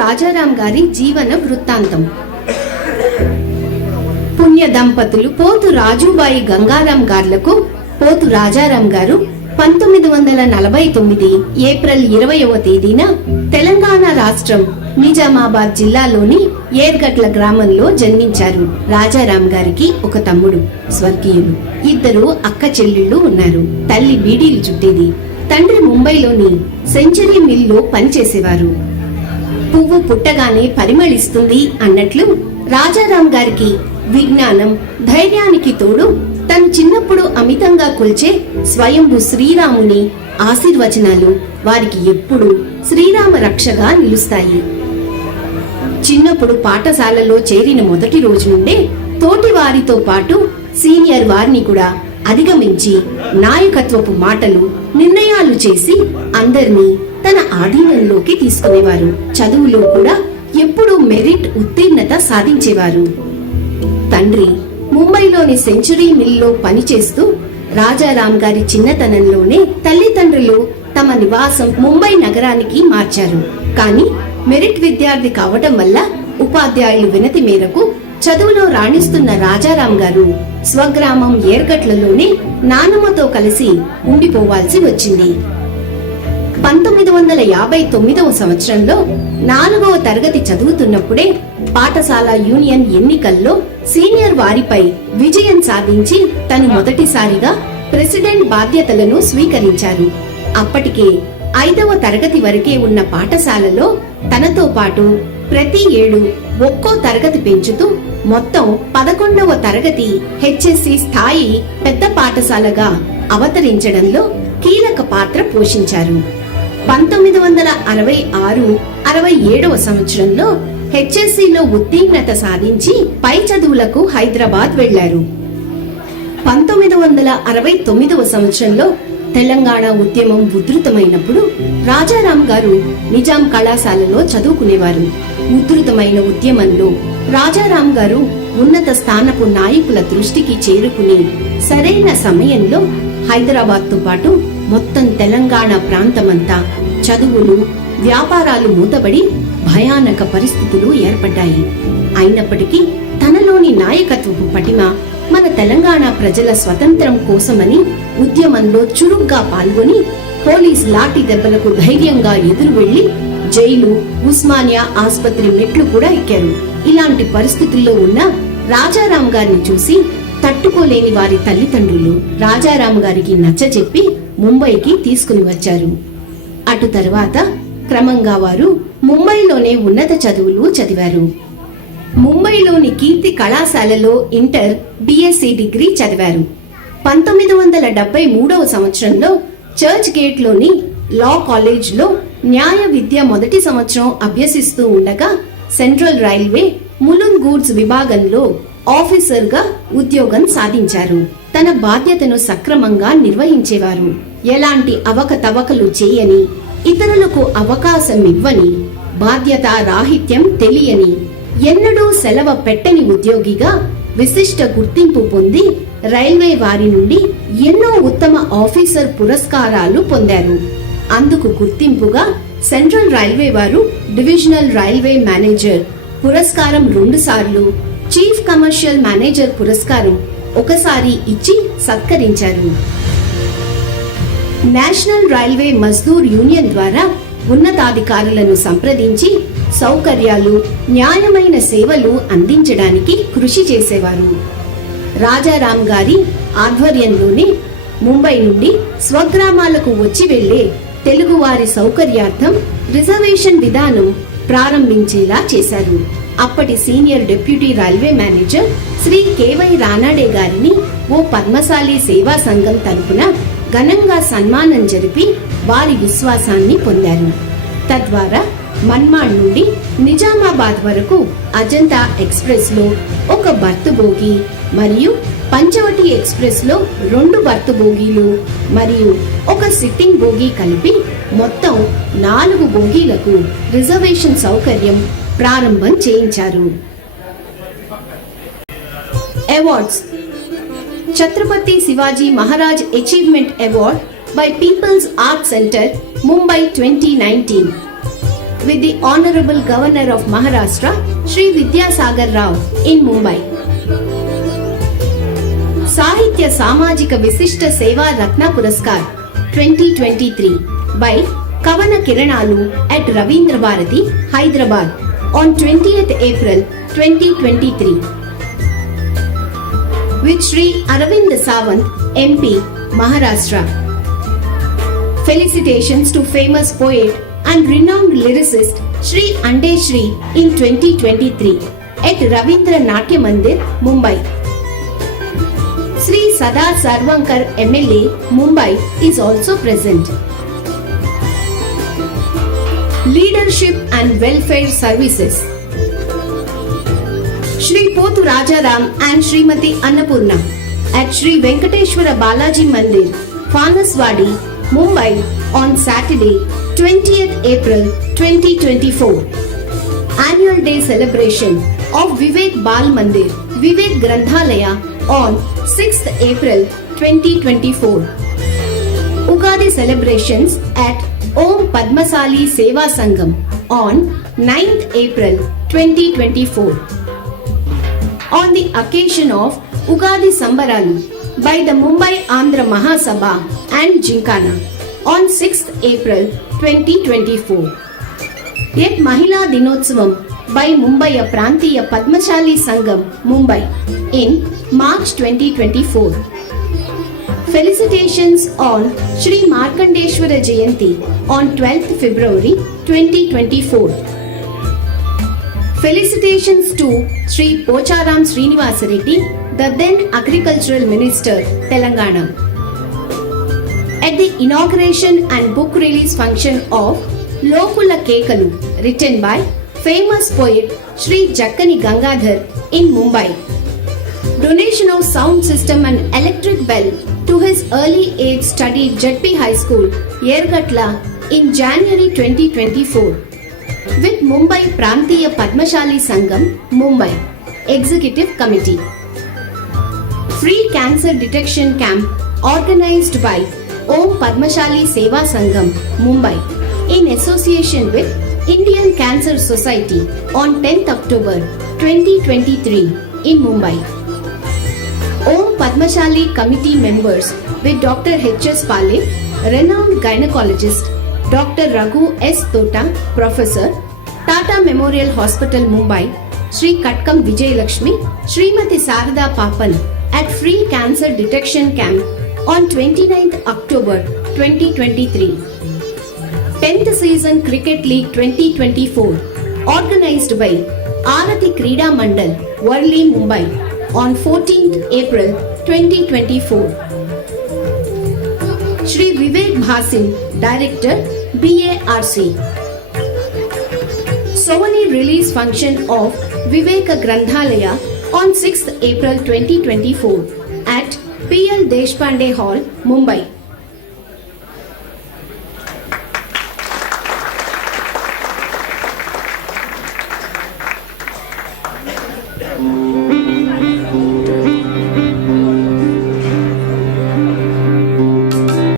రాజారాం గారి జీవన వృత్తాంతం. పుణ్య దంపతులు పోతు రాజుబాయి గంగారాం గార్లకు పోతు రాజారాం గారు 1949 ఏప్రిల్ 20వ తేదీన తెలంగాణ రాష్ట్రం నిజామాబాద్ జిల్లాలోని ఏర్గట్ల గ్రామంలో జన్మించారు. రాజారాం గారికి ఒక తమ్ముడు స్వర్గీయులు, 2 అక్క చెల్లెళ్ళు ఉన్నారు. తల్లి బీడీలు చుట్టేది. తండ్రి ముంబైలోని సెంచరీ మిల్లో పనిచేసేవారు. పువ్వు పుట్టగానే పరిమళిస్తుంది అన్నట్లు రాజారాం గారికి విజ్ఞానం, ధైర్యానికి తోడు తను చిన్నప్పుడు అమితంగా కొల్చే స్వయంభు శ్రీరాముని ఆశీర్వచనాలు వారికి ఎప్పుడూ శ్రీరామ రక్షగా నిలుస్తాయి. చిన్నప్పుడు పాఠశాలలో చేరిన మొదటి రోజు నుండే తోటి వారితో పాటు సీనియర్ వారిని కూడా అధిగమించి నాయకత్వపు మాటలు, నిర్ణయాలు చేసి అందరినీ తన ఆధీనంలోకి తీసుకునేవారు. చదువులో కూడా ఎప్పుడూ మెరిట్ ఉత్తీర్ణత సాధించేవారు. తండ్రి ముంబైలోని సెంచురీ మిల్లో పనిచేస్తూ రాజారాం గారి చిన్నతనంలోనే తల్లిదండ్రులు తమ నివాసం ముంబై నగరానికి మార్చారు. కానీ మెరిట్ విద్యార్థి కావడం వల్ల ఉపాధ్యాయులు వినతి మేరకు చదువులో రాణిస్తున్న రాజారాం గారు స్వగ్రామం ఏర్గట్లలోనే నానమ్మతో కలిసి ఉండిపోవాల్సి వచ్చింది. 1959వ సంవత్సరంలో 4వ తరగతి చదువుతున్నప్పుడే పాఠశాల యూనియన్ ఎన్నికల్లో సీనియర్ వారిపై విజయం సాధించి తను మొదటిసారిగా ప్రెసిడెంట్ బాధ్యతలను స్వీకరించారు. అప్పటికే 5వ తరగతి వరకే ఉన్న పాఠశాలలో తనతో పాటు ప్రతి ఏడు ఒక్కో తరగతి పెంచుతూ మొత్తం 11వ తరగతి హెచ్ఎస్సి స్థాయి పెద్ద పాఠశాలగా అవతరించడంలో కీలక పాత్ర పోషించారు. 1966-67వ సంవత్సరంలో హెచ్ఎస్సిలో ఉత్తీర్ణత సాధించి పై చదువులకు హైదరాబాద్ వెళ్లారు. 1969వ సంవత్సరంలో తెలంగాణ ఉద్యమం ఉధృతమైనప్పుడు రాజారాం గారు నిజాం కళాశాలలో చదువుకునేవారు. ఉధృతమైన ఉద్యమంలో రాజారాం గారు ఉన్నత స్థానపు నాయకుల దృష్టికి చేరుకుని సరైన సమయంలో హైదరాబాద్తో పాటు మొత్తం తెలంగాణ ప్రాంతమంతా చదువులు, వ్యాపారాలు మూతబడి భయానక పరిస్థితులు ఏర్పడ్డాయి. అయినప్పటికీ తనలోని నాయకత్వపు పటిమ మన తెలంగాణ ప్రజల స్వతంత్రం కోసమని ఉద్యమంలో చురుగ్గా పాల్గొని పోలీస్ లాఠీ దెబ్బలకు ధైర్యంగా ఎదురు వెళ్లి జైలు, ఉస్మానియా ఆసుపత్రి మెట్లు కూడా ఎక్కారు. ఇలాంటి పరిస్థితుల్లో ఉన్న రాజారాం గారిని చూసి తట్టుకోలేని వారి తల్లిదండ్రులు రాజారాం గారికి నచ్చచెప్పి ముంబైకి తీసుకుని వచ్చారు. అటు తర్వాత క్రమంగా వారు ముంబైలోనే ఉన్నత చదువులు చదివారు. ముంబైలోని కీర్తి కళాశాలలో ఇంటర్, బిఎస్సి డిగ్రీ చదివారు. 1973వ సంవత్సరంలో చర్చ్ గేట్ లోని లా కాలేజ్ లో న్యాయ విద్య మొదటి సంవత్సరం అభ్యసిస్తూ ఉండగా సెంట్రల్ రైల్వే ములుంద్ గూడ్స్ విభాగంలో ఆఫీసర్ గా ఉద్యోగం సాధించారు. తన బాధ్యతను సక్రమంగా నిర్వహించేవారు. ఎలాంటి అవకతవకలు చేయని, ఇతరులకు అవకాశం ఇవ్వని, బాధ్యత రాహిత్యం తెలియని, ఎన్నడూ సెలవు పెట్టని ఉద్యోగిగా విశిష్ట గుర్తింపు పొంది రైల్వే వారి నుండి ఎన్నో ఉత్తమ ఆఫీసర్ పురస్కారాలు పొందారు. అందుకు గుర్తింపుగా సెంట్రల్ రైల్వే వారు డివిజనల్ రైల్వే మేనేజర్ పురస్కారం 2 సార్లు, చీఫ్ కమర్షియల్ మేనేజర్ పురస్కారం 1 సారి ఇచ్చి సత్కరించారు. నేషనల్ రైల్వే మజ్దూర్ యూనియన్ ద్వారా ఉన్నతాధికారులను సంప్రదించి సౌకర్యాలు, న్యాయమైన సేవలు అందించడానికి కృషి చేసేవారు. రాజారాం గారి ఆధ్వర్యంలోనే ముంబై నుండి స్వగ్రామాలకు వచ్చి వెళ్లే తెలుగువారి సౌకర్యార్థం రిజర్వేషన్ విధానం ప్రారంభించేలా చేశారు. అప్పటి senior deputy railway manager Shri KY Ranade గారిని ఓ పద్మశాలి సేవా సంఘం తరపున ఘనంగా సన్మానం జరిపి వారి విశ్వాసాన్ని పొందారు. తద్వారా మన్మాడ్ నుండి నిజామాబాద్ వరకు అజంతా ఎక్స్ప్రెస్ లో 1 బర్త్ బోగి మరియు పంచవటి ఎక్స్ప్రెస్ లో 2 బర్త్ బోగీలు మరియు 1 సిట్టింగ్ బోగి కలిపి మొత్తం 4 బోగీలకు రిజర్వేషన్ సౌకర్యం ప్రారంభం చేయించారు. Awards. Chhatrapati Shivaji Maharaj achievement award by People's Art Center, Mumbai 2019. with the Honorable Governor of Maharashtra, Shri Vidyasagar Rao in Mumbai. Sahitya Samajika Visishta Seva Ratna Puraskar 2023 by Kavana Kiranalu at Ravindra Bharati, Hyderabad on 20th April 2023. With Shri Aravind Sawant, MP, Maharashtra. Felicitations to famous poet and renowned lyricist Shri Ande Shri in 2023 at Ravindra Natya Mandir, Mumbai. Shri Sada Sarvankar MLA, Mumbai is also present. Leadership and Welfare Services. Shri Pothu Rajaram and Srimati Annapurna at Shri Venkateshwara Balaji Mandir, Fanaswadi, Mumbai on Saturday, 20th April 2024. Annual Day celebration of Vivek Bal Mandir, Vivek Granthalaya on 6th April 2024. Ugadi celebrations at Om Padmasali Seva Sangam on 9th April 2024. On the occasion of Ugadi Sambaralu by the Mumbai Andhra Mahasabha and Ginkana on 6th April 2024. Yet Mahila Dinotsavam by Mumbai Prantiya Padmashali Sangam, Mumbai in March 2024. Felicitations on Shri Markandeshwara Jayanti on 12th February 2024. Felicitations to Shri Pocharam Srinivasa Reddy, the then Agricultural Minister, Telangana. At the inauguration and book release function of Lokula Kekalu, written by famous poet Shri Jakkani Gangadhar in Mumbai. Donation of sound system and electric bell to his early age studied JP High School, Yergatla in January 2024. With Mumbai Prantiya Padmashali Sangam, Mumbai Executive Committee. Free Cancer Detection Camp organized by Om Padmashali Seva Sangam, Mumbai in association with Indian Cancer Society on 10th October 2023 in Mumbai. Om Padmashali Committee members with Dr. H.S. Pale, renowned gynecologist, Dr. Raghu S. Tota, Professor, Tata Memorial Hospital, Mumbai, Shri Katkam Vijay Lakshmi, Srimati Sarada Papan at Free Cancer Detection Camp on 29th October 2023. 10th Season Cricket League 2024 organized by Arati Krida Mandal, Worli, Mumbai on 14th April 2024. Shri Vivek Bhasin, Director, BARC. Souveni release function of Viveka Granthalaya on 6th April 2024 at PL Deshpande Hall, Mumbai.